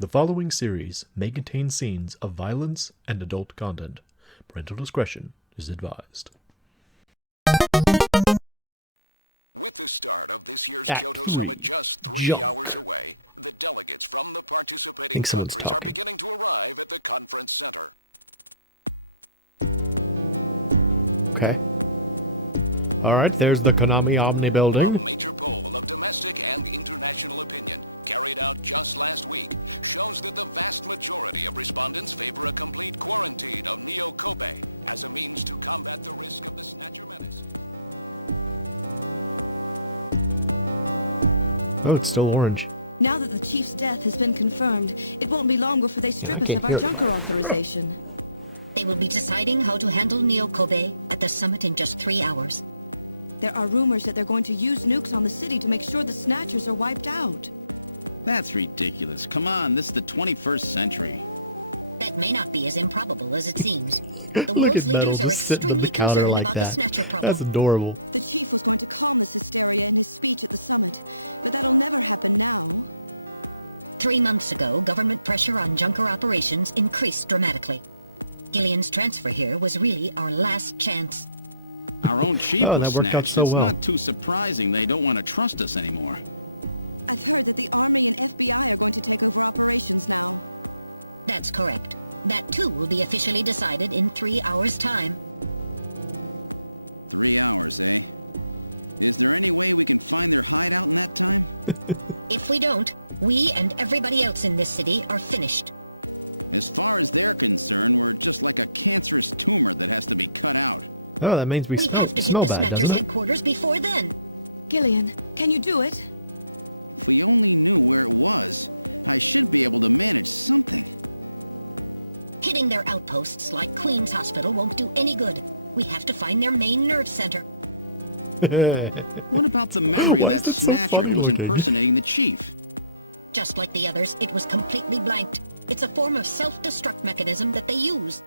The following series may contain scenes of violence and adult content. Parental discretion is advised. Act 3. Junk. I think someone's talking. Okay. Alright, there's the Konami Omni building. Oh, it's still orange. Now that the chief's death has been confirmed, it won't be long before they strip I us can't of our hear it. junker authorization. They will be deciding how to handle Neo-Kobe at the summit in just 3 hours. There are rumors that they're going to use nukes on the city to make sure the Snatchers are wiped out. That's ridiculous. Come on, this is the 21st century. That may not be as improbable as it seems. Look at Metal just sitting on the counter like that. That's adorable. Three months ago, government pressure on junker operations increased dramatically. Gillian's transfer here was really our last chance. Our own chief Oh, was that worked out snatched. so It's well. not too surprising they don't want to trust us anymore. That's correct. That too will be officially decided in 3 hours' time. If we don't, we and everybody else in this city are finished. Oh, that means we We smell have to get smell the bad, Snatchers doesn't it? headquarters before then. Gillian, can you do it? Hitting their outposts like Queen's Hospital won't do any good. We have to find their main nerd center. What about the memory Why is that so Snatcher funny was looking? impersonating the chief? Just like the others, it was completely blanked. It's a form of self-destruct mechanism that they use.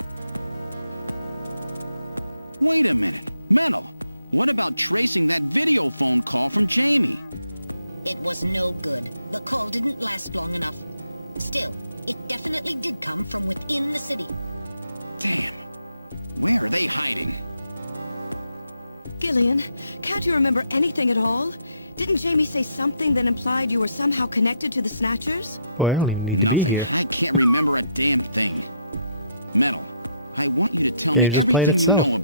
Gillian, can't you remember anything at all? Didn't Jamie say something that implied you were somehow connected to the Snatchers? Boy, I don't even need to be here. Game's just playing itself.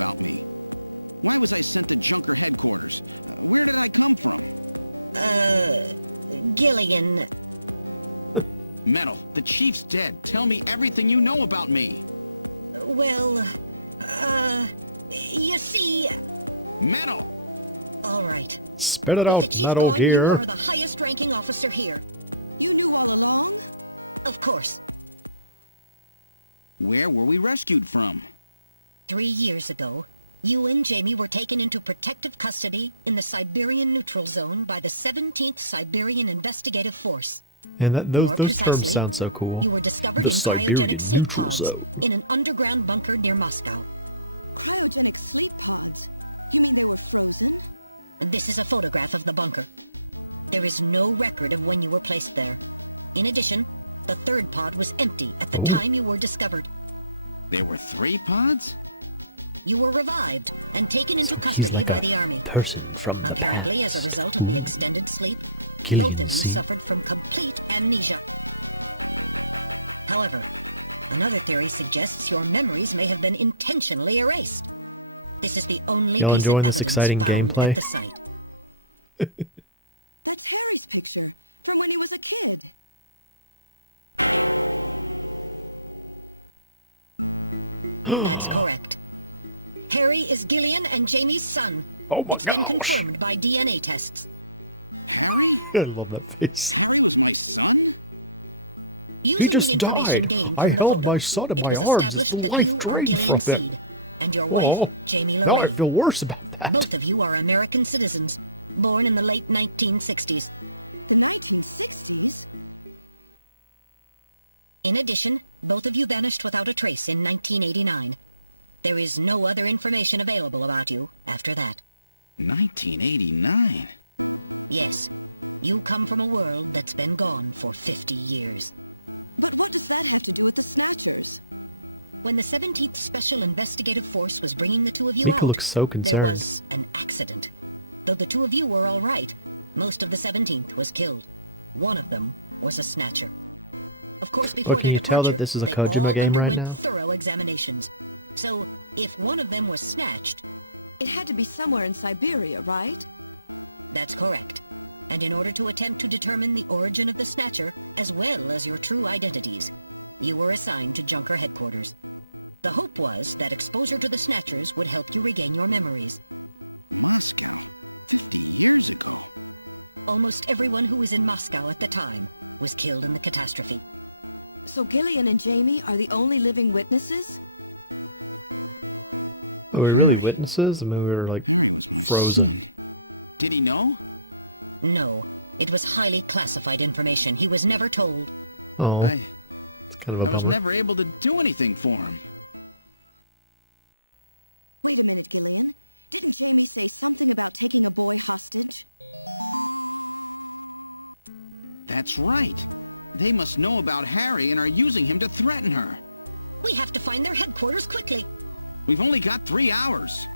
Gillian, Metal, the chief's dead. Tell me everything you know about me. well, you see... Metal! All right. Spit it out, Chief Metal thought you Gear. were the highest-ranking officer here. Of course. Where were we rescued from? 3 years ago, you and Jamie were taken into protective custody in the Siberian Neutral Zone by the 17th Siberian Investigative Force. And that those More terms precisely, sound so cool. You were discovered The in Siberian cryogenic safe Neutral pods Zone. in an underground bunker near Moscow. And this is a photograph of the bunker. There is no record of when you were placed there. In addition, the third pod was empty at the time you were discovered. There were 3 pods? You were revived and taken into So custody he's like by a the army. person from the Apparently, as a past. result of the Ooh. extended sleep, Gillian both of you C. suffered from complete amnesia. However, another theory suggests your memories may have been intentionally erased. This is the only Y'all piece of enjoying this evidence exciting found gameplay? at the site. That's correct. Harry is Gillian and Jamie's son. Oh my It's been gosh. confirmed by DNA tests. I love that face. He Using just the information died. gained I from the held photo, my son in it my was arms as established the that life you are drained Gillian from him. Seed, and your Oh, wife, Jamie now I Lorraine. feel worse about that. Both of you are American citizens, born in the late 1960s. In addition, both of you vanished without a trace in 1989. There is no other information available about you after that. 1989? Yes, you come from a world that's been gone for 50 years. When the 17th Special Investigative Force was bringing the two of you Mika out, looks so there concerned. was an accident. Though the two of you were all right, most of the 17th was killed. One of them was a Snatcher. Of course, before Well, can their you tell that departure, this is a they all Kojima game right underwent now? Thorough examinations. So, if one of them was snatched, It had to be somewhere in Siberia, right? that's correct. And in order to attempt to determine the origin of the Snatcher, as well as your true identities, you were assigned to Junker headquarters. The hope was that exposure to the Snatchers would help you regain your memories. Almost everyone who was in Moscow at the time was killed in the catastrophe. So Gillian and Jamie are the only living witnesses? Are we really witnesses? I mean, we were like frozen. Did he know? No, it was highly classified information. He was never told. Oh, I it's kind of a was bummer. never able to do anything for him. That's right. They must know about Harry and are using him to threaten her. We have to find their headquarters quickly. We've only got 3 hours.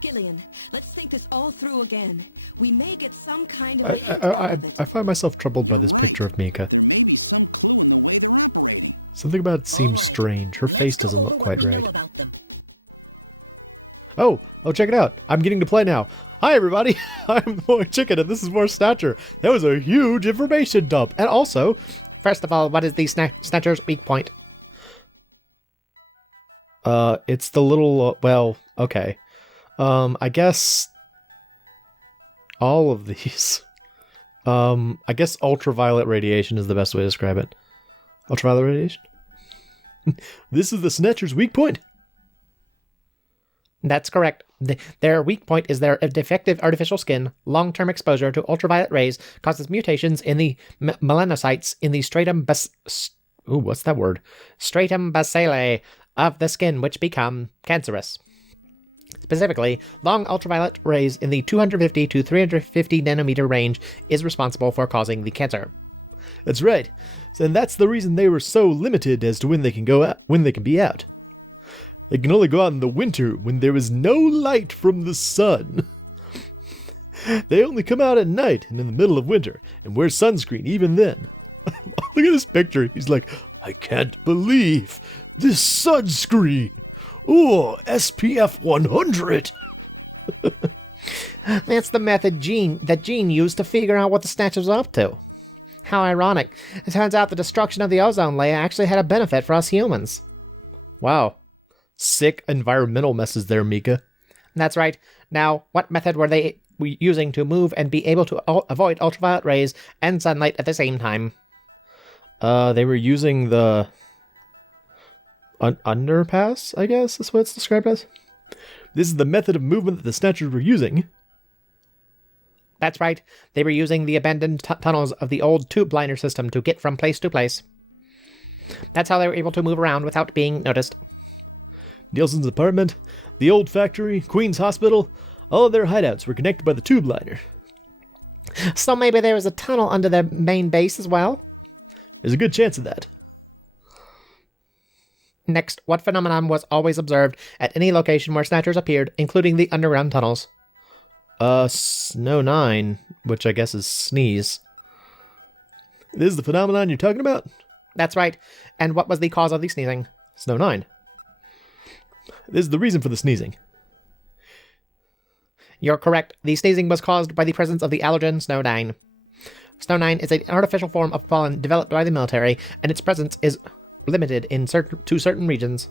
Gillian, let's think this all through again. We may get some kind of I, hint I, out I, of it. I find myself troubled by this picture of Mika. Something about it seems All right, strange. Her let's face go doesn't over look what quite we know right. about them. Oh, check it out. I'm getting to play now. Hi, everybody. I'm MoeChicken, and this is more Snatcher. That was a huge information dump. And also, First of all, what is the Snatcher's weak point? it's the little, well, okay. I guess all of these. I guess ultraviolet radiation is the best way to describe it. Ultraviolet radiation? This is the Snatcher's weak point. That's correct. Their weak point is their defective artificial skin. Long-term exposure to ultraviolet rays causes mutations in the melanocytes in the stratum stratum basale of the skin, which become cancerous. Specifically, long ultraviolet rays in the 250 to 350 nanometer range is responsible for causing the cancer. That's right. And that's the reason they were so limited as to when they can go out, when they can be out. They can only go out in the winter when there is no light from the sun. They only come out at night and in the middle of winter and wear sunscreen even then. Look at this picture. He's like, I can't believe this sunscreen. Oh, SPF 100. That's the method that Gene used to figure out what the Snatchers were up to. How ironic. It turns out the destruction of the ozone layer actually had a benefit for us humans. Wow. Sick environmental messes there, Mika. That's right. Now, what method were they using to move and be able to avoid ultraviolet rays and sunlight at the same time? They were using the underpass, I guess that's what it's described as. This is the method of movement that the Snatchers were using. That's right. They were using the abandoned tunnels of the old tube liner system to get from place to place. That's how they were able to move around without being noticed. Nielsen's apartment, the old factory, Queen's Hospital, all of their hideouts were connected by the tube liner. So maybe there was a tunnel under their main base as well? There's a good chance of that. Next, what phenomenon was always observed at any location where Snatchers appeared, including the underground tunnels? Snow 9, which I guess is sneeze. This is the phenomenon you're talking about? That's right. And what was the cause of the sneezing? Snow 9. This is the reason for the sneezing. You're correct. The sneezing was caused by the presence of the allergen Snow 9. Snow 9 is an artificial form of pollen developed by the military, and its presence is limited to certain regions.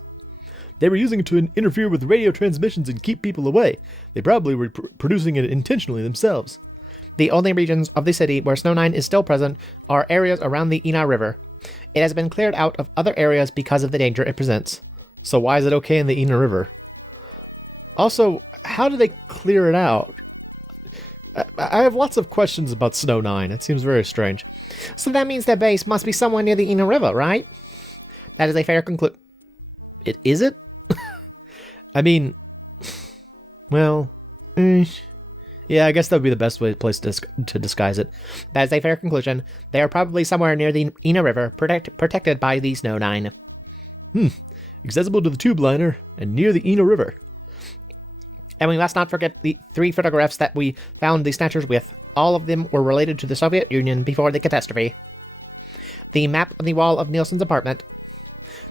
They were using it to interfere with radio transmissions and keep people away. They probably were producing it intentionally themselves. The only regions of the city where Snow 9 is still present are areas around the Ina River. It has been cleared out of other areas because of the danger it presents. So why is it okay in the Ina River? Also, how do they clear it out? I have lots of questions about Snow 9. It seems very strange. So that means their base must be somewhere near the Ina River, right? That is a fair conclusion. Is it? I mean, well, yeah, I guess that would be the best place to disguise it. That is a fair conclusion. They are probably somewhere near the Ina River, protected by the Snow 9. accessible to the tube liner, and near the Ina River. And we must not forget the 3 photographs that we found the Snatchers with. All of them were related to the Soviet Union before the catastrophe. The map on the wall of Nielsen's apartment.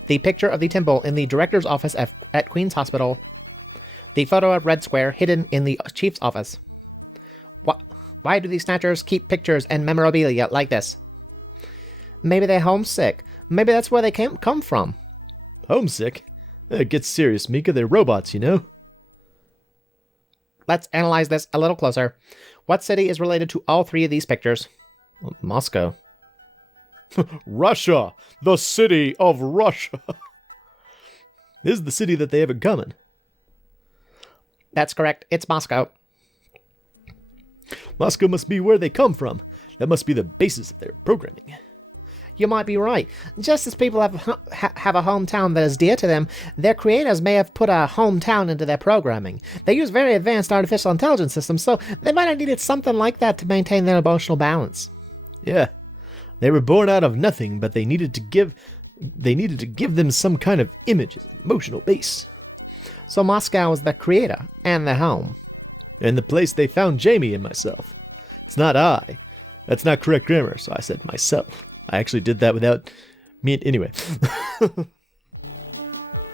The picture of the temple in the director's office at Queen's Hospital. The photo of Red Square hidden in the chief's office. Why do these Snatchers keep pictures and memorabilia like this? Maybe they're homesick. Maybe that's where they come from. Homesick? It gets serious, Mika. They're robots, you know? Let's analyze this a little closer. What city is related to all 3 of these pictures? Well, Moscow. Russia! The city of Russia! This is the city that they have in common. That's correct. It's Moscow. Moscow must be where they come from. That must be the basis of their programming. You might be right. Just as people have a hometown that is dear to them, their creators may have put a hometown into their programming. They use very advanced artificial intelligence systems, so they might have needed something like that to maintain their emotional balance. Yeah. They were born out of nothing, but they needed to give them some kind of image as an emotional base. So Moscow is the creator and the home. And the place they found Jamie and myself. It's not I. That's not correct grammar, so I said myself. I actually did that without me. Anyway.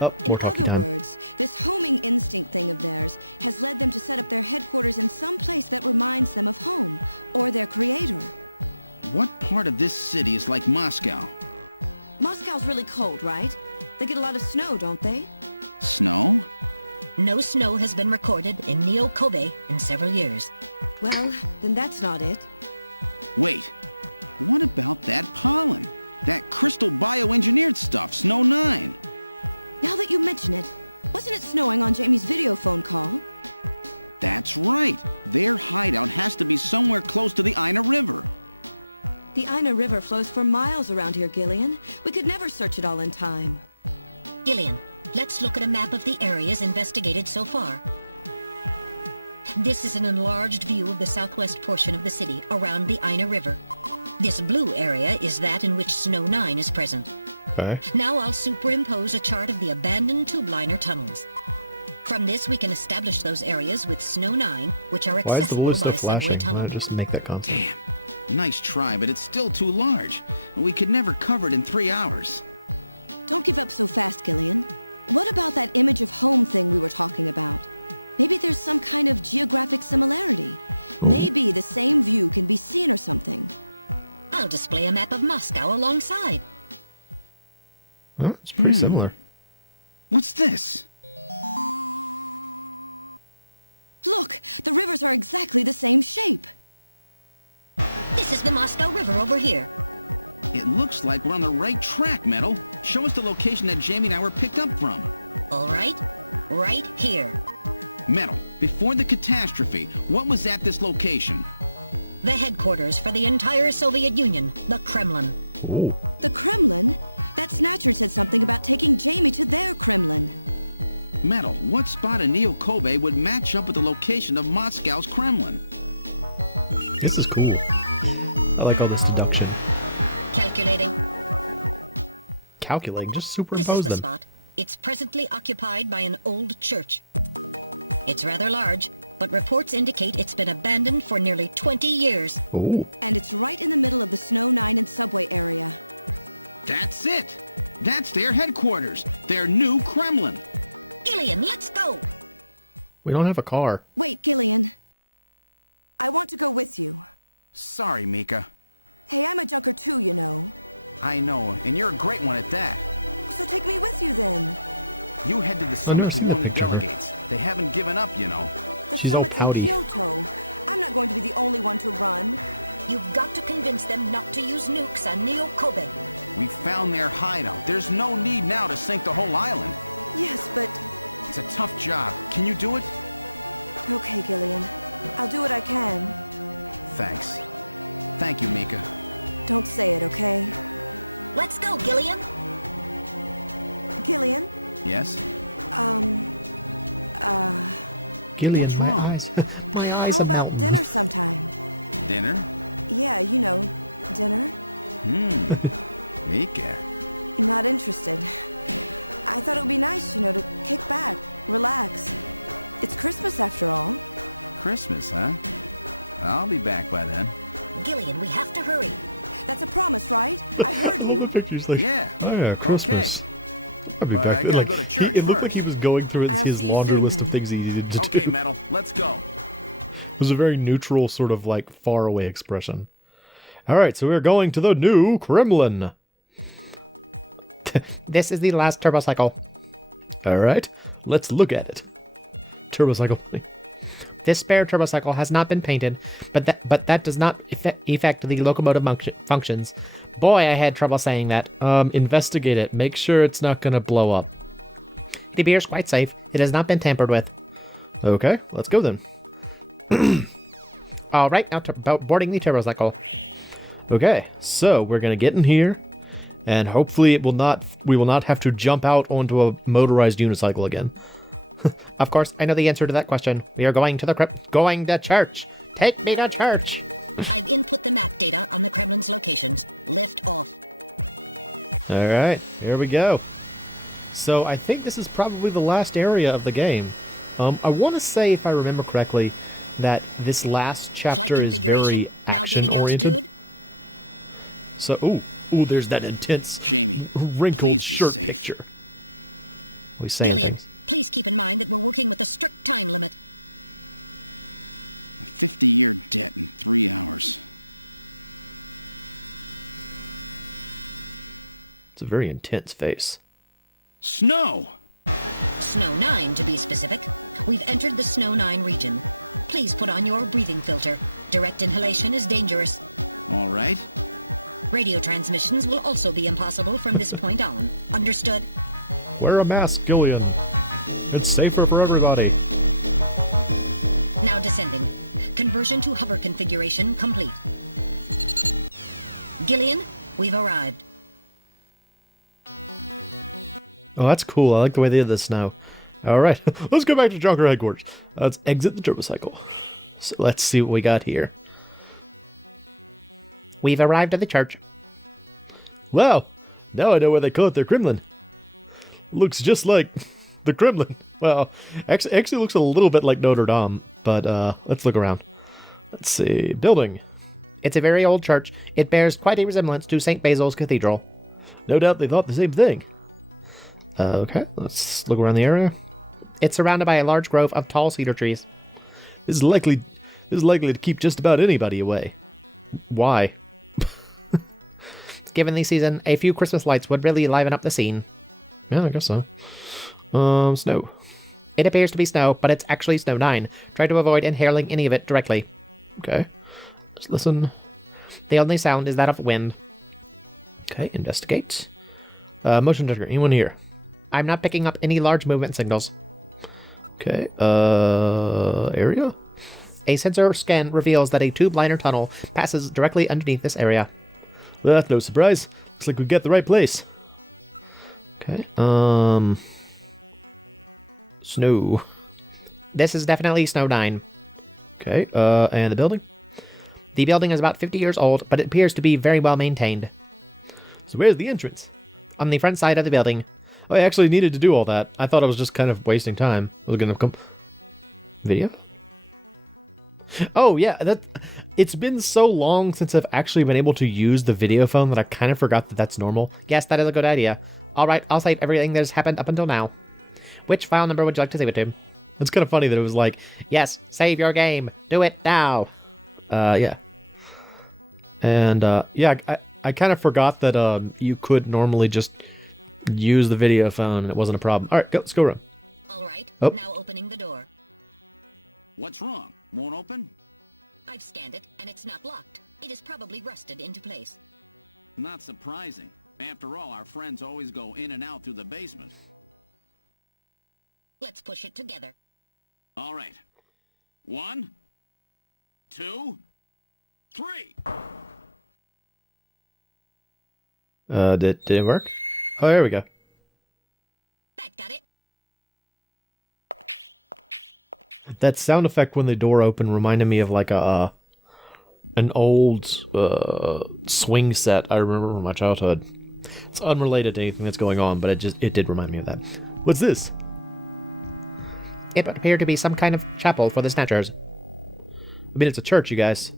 Oh, more talkie time. What part of this city is like Moscow? Moscow's really cold, right? They get a lot of snow, don't they? No snow has been recorded in Neo-Kobe in several years. Well, then that's not it. The Ina River flows for miles around here, Gillian. We could never search it all in time. Gillian, let's look at a map of the areas investigated so far. This is an enlarged view of the southwest portion of the city around the Ina River. This blue area is that in which Snow 9 is present. Okay. Now I'll superimpose a chart of the abandoned tube liner tunnels. From this, we can establish those areas with Snow 9, which are Why is the blue accessible stuff by subway flashing? Why tunnel. not just make that constant? Nice try, but it's still too large. We could never cover it in 3 hours. Oh. I'll display a map of Moscow alongside. Well, it's pretty similar. What's this? This is the Moscow River over here. It looks like we're on the right track, Metal. Show us the location that Jamie and I were picked up from. All right, right here. Metal, before the catastrophe, what was at this location? The headquarters for the entire Soviet Union, the Kremlin. Oh. Metal, what spot in Neo-Kobe would match up with the location of Moscow's Kremlin? This is cool. I like all this deduction. Calculating. Calculating, just This is superimpose the them. spot. It's presently occupied by an old church. It's rather large, but reports indicate it's been abandoned for nearly 20 years. Oh. That's it! That's their headquarters! Their new Kremlin! Gillian, let's go! We don't have a car. Sorry, Mika. I know, and you're a great one at that. You head to the I've never seen that picture of her. delegates. They haven't given up, you know. She's all pouty. You've got to convince them not to use nukes on Neo-Kobe. We found their hideout. There's no need now to sink the whole island. It's a tough job. Can you do it? Thanks. Thank you, Mika. Let's go, Gillian. Yes? Gillian, my eyes. My eyes are melting. Dinner? Mika. Christmas, huh? I'll be back by then. Gillian, we have to hurry. I love the picture. He's like, Yeah. oh yeah, Christmas. I'll be back then. Like, it looked like he was going through his laundry list of things he needed to do. Okay, Metal, let's go. It was a very neutral, sort of like far away expression. Alright, so we're going to the new Kremlin. This is the last turbocycle. Alright, let's look at it. Turbocycle Bunny. This spare turbocycle has not been painted, but that does not affect the locomotive functions. Boy, I had trouble saying that. Investigate it. Make sure it's not going to blow up. It appears quite safe. It has not been tampered with. Okay, let's go then. All right, now boarding the turbocycle. Okay, so we're going to get in here, and hopefully we will not have to jump out onto a motorized unicycle again. Of course, I know the answer to that question. We are going to the crypt. Going to church. Take me to church. All right, here we go. So I think this is probably the last area of the game. I want to say, if I remember correctly, that this last chapter is very action-oriented. So, ooh, there's that intense, wrinkled shirt picture. He's saying things. It's a very intense face. Snow! Snow 9, to be specific. We've entered the Snow 9 region. Please put on your breathing filter. Direct inhalation is dangerous. All right. Radio transmissions will also be impossible from this point on. Understood? Wear a mask, Gillian. It's safer for everybody. Now descending. Conversion to hover configuration complete. Gillian, we've arrived. Oh, that's cool. I like the way they did this now. All right, let's go back to Junker headquarters. Let's exit the turbocycle. So let's see what we got here. We've arrived at the church. Wow, now I know why they call it the Kremlin. Looks just like the Kremlin. Well, actually looks a little bit like Notre Dame, but let's look around. Let's see. Building. It's a very old church. It bears quite a resemblance to St. Basil's Cathedral. No doubt they thought the same thing. Okay, let's look around the area. It's surrounded by a large grove of tall cedar trees. This is likely to keep just about anybody away. Why? Given the season, a few Christmas lights would really liven up the scene. Yeah, I guess so. Snow. It appears to be snow, but it's actually Snow 9. Try to avoid inhaling any of it directly. Okay. Just listen. The only sound is that of wind. Okay, investigate. Motion detector. Anyone here? I'm not picking up any large movement signals. Okay, area? A sensor scan reveals that a tube liner tunnel passes directly underneath this area. Well, that's no surprise. Looks like we got the right place. Okay, Snow. This is definitely Snow 9. Okay, and the building? The building is about 50 years old, but it appears to be very well maintained. So where's the entrance? On the front side of the building. Oh, I actually needed to do all that. I thought I was just kind of wasting time. I was gonna come... Video? Oh, yeah, it's been so long since I've actually been able to use the video phone that I kind of forgot that that's normal. Yes, that is a good idea. Alright, I'll save everything that has happened up until now. Which file number would you like to save it to? It's kind of funny that it was like, yes, save your game. Do it now. Yeah. And, yeah, I kind of forgot that you could normally just use the video phone and it wasn't a problem. All right, let's go run. All right, Oh. now opening the door. What's wrong? Won't open? I've scanned it, and it's not locked. It is probably rusted into place. Not surprising. After all, our friends always go in and out through the basement. Let's push it together. All right. 1, 2, 3. Did it work? Oh, there we go. That got it. That sound effect when the door opened reminded me of like an old swing set I remember from my childhood. It's unrelated to anything that's going on, but it did remind me of that. What's this? It would appear to be some kind of chapel for the Snatchers. I mean, it's a church, you guys.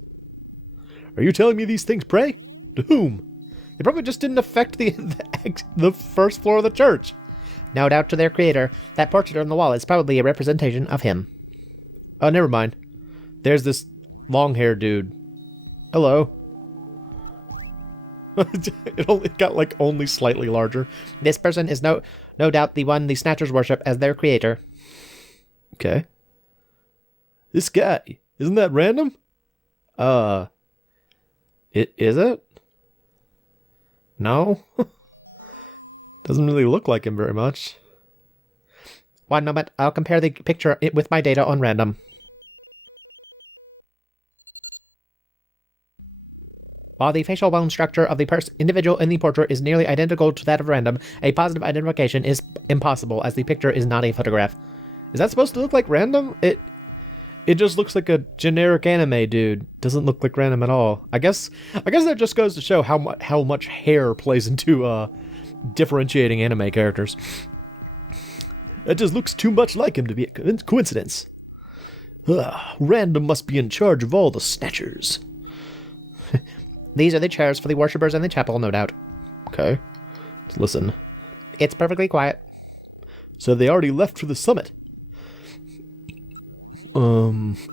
Are you telling me these things pray? To whom? They probably just didn't affect the first floor of the church. No doubt to their creator, that portrait on the wall is probably a representation of him. Oh, never mind. There's this long-haired dude. Hello. It only got, like, only slightly larger. This person is no doubt the one the Snatchers worship as their creator. Okay. This guy, isn't that random? Is it? No? Doesn't really look like him very much. One moment, I'll compare the picture with my data on random. While the facial bone structure of the individual in the portrait is nearly identical to that of random, a positive identification is impossible as the picture is not a photograph. Is that supposed to look like random? It just looks like a generic anime dude. Doesn't look like random at all. I guess that just goes to show how much hair plays into differentiating anime characters. It just looks too much like him to be a coincidence. Random must be in charge of all the Snatchers. These are the chairs for the worshippers in the chapel, no doubt. Okay. Let's listen. It's perfectly quiet. So they already left for the summit.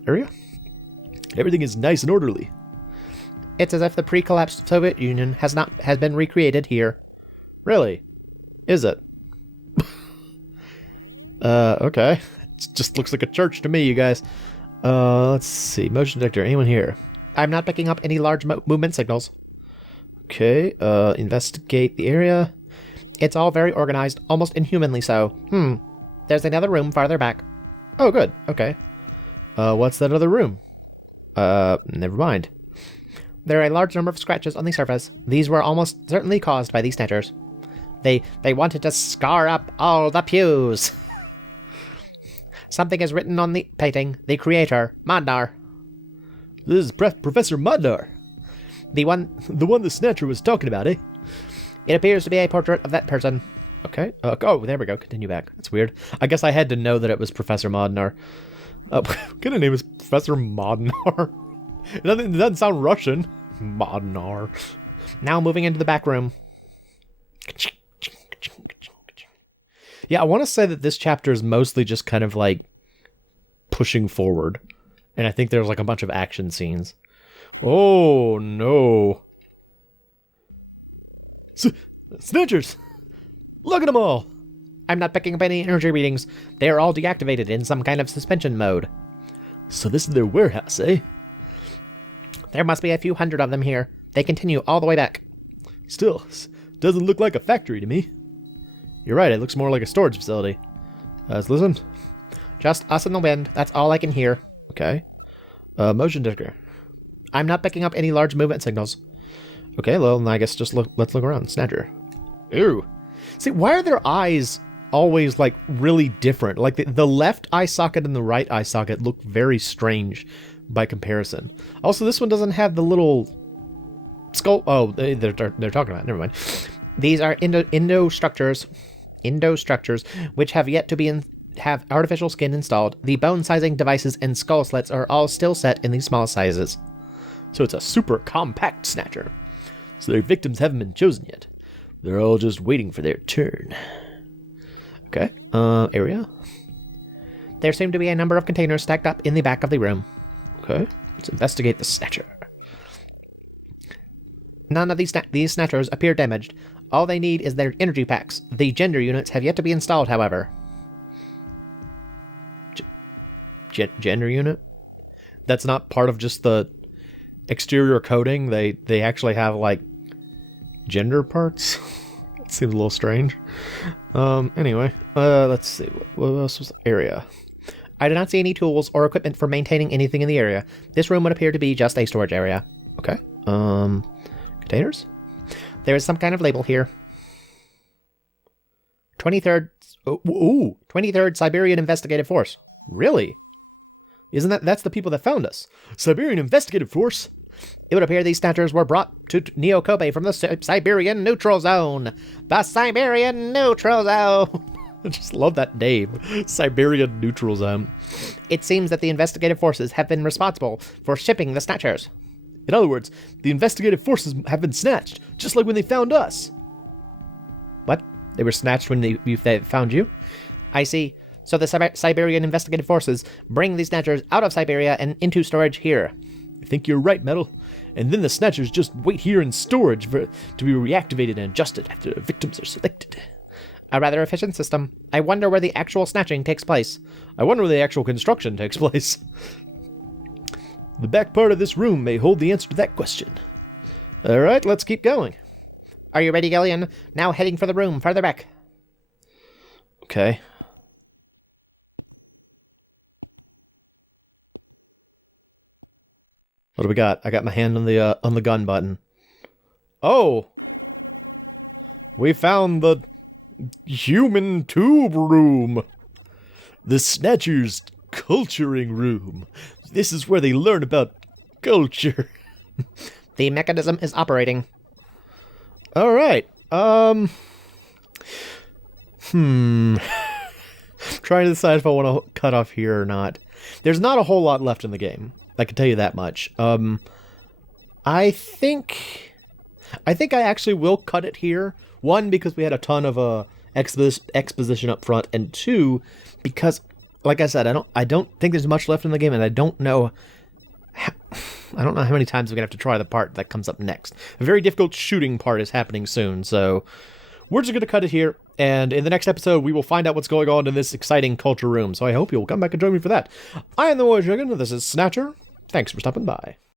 Area? Everything is nice and orderly. It's as if the pre-collapsed Soviet Union has been recreated here. Really? Is it? Okay. It just looks like a church to me, you guys. Let's see. Motion detector. Anyone here? I'm not picking up any large movement signals. Okay. Investigate the area. It's all very organized, almost inhumanly so. There's another room farther back. Oh, good. Okay. What's that other room? Never mind. There are a large number of scratches on the surface. These were almost certainly caused by the Snatchers. They wanted to scar up all the pews. Something is written on the painting. The creator, Madnar. This is Professor Madnar. The one the Snatcher was talking about, eh? It appears to be a portrait of that person. Okay. Oh, there we go. Continue back. That's weird. I guess I had to know that it was Professor Madnar. What kind of name is Professor Madnar? It doesn't sound Russian. Madnar. Now moving into the back room. Yeah, I want to say that this chapter is mostly just kind of like pushing forward. And I think there's like a bunch of action scenes. Oh, no. Snatchers! Look at them all! I'm not picking up any energy readings. They are all deactivated in some kind of suspension mode. So this is their warehouse, eh? There must be a few hundred of them here. They continue all the way back. Still, doesn't look like a factory to me. You're right, it looks more like a storage facility. Let's listen. Just us and the wind. That's all I can hear. Okay. Motion detector. I'm not picking up any large movement signals. Okay, well, I guess just let's look around. Snatcher. Ew. See, why are their eyes always, like, really different? Like, the left eye socket and the right eye socket look very strange by comparison. Also, this one doesn't have the little skull... Oh, they're talking about it. Never mind. These are endo structures, which have yet to have artificial skin installed. The bone sizing devices and skull slits are all still set in these small sizes. So it's a super compact Snatcher. So their victims haven't been chosen yet. They're all just waiting for their turn. Okay. Area? There seem to be a number of containers stacked up in the back of the room. Okay. Let's investigate the Snatcher. None of these Snatchers appear damaged. All they need is their energy packs. The gender units have yet to be installed, however. Gender unit? That's not part of just the exterior coating? They actually have, like, gender parts? That seems a little strange. Anyway, let's see. What else was the area? I do not see any tools or equipment for maintaining anything in the area. This room would appear to be just a storage area. Okay. Containers? There is some kind of label here. 23rd... Ooh! 23rd Siberian Investigative Force. Really? That's the people that found us? Siberian Investigative Force? It would appear these Snatchers were brought to Neo Kobe from the Siberian Neutral Zone. The Siberian Neutral Zone! I just love that name. Siberian Neutral Zone. It seems that the investigative forces have been responsible for shipping the Snatchers. In other words, the investigative forces have been snatched, just like when they found us. What? They were snatched when they found you? I see. So the Siberian investigative forces bring the Snatchers out of Siberia and into storage here. I think you're right, Metal. And then the Snatchers just wait here in storage to be reactivated and adjusted after victims are selected. A rather efficient system. I wonder where the actual snatching takes place. I wonder where the actual construction takes place. The back part of this room may hold the answer to that question. Alright, let's keep going. Are you ready, Gillian? Now heading for the room farther back. Okay. What do we got? I got my hand on the gun button. Oh! We found the human tube room. The Snatcher's culturing room. This is where they learn about culture. The mechanism is operating. Alright. Trying to decide if I want to cut off here or not. There's not a whole lot left in the game. I can tell you that much. I think I actually will cut it here. One, because we had a ton of exposition up front, and two, because, like I said, I don't think there's much left in the game, and I don't know how many times we're gonna have to try the part that comes up next. A very difficult shooting part is happening soon, so we're just gonna cut it here. And in the next episode, we will find out what's going on in this exciting culture room. So I hope you'll come back and join me for that. I am the MoeChicken. This is Snatcher. Thanks for stopping by.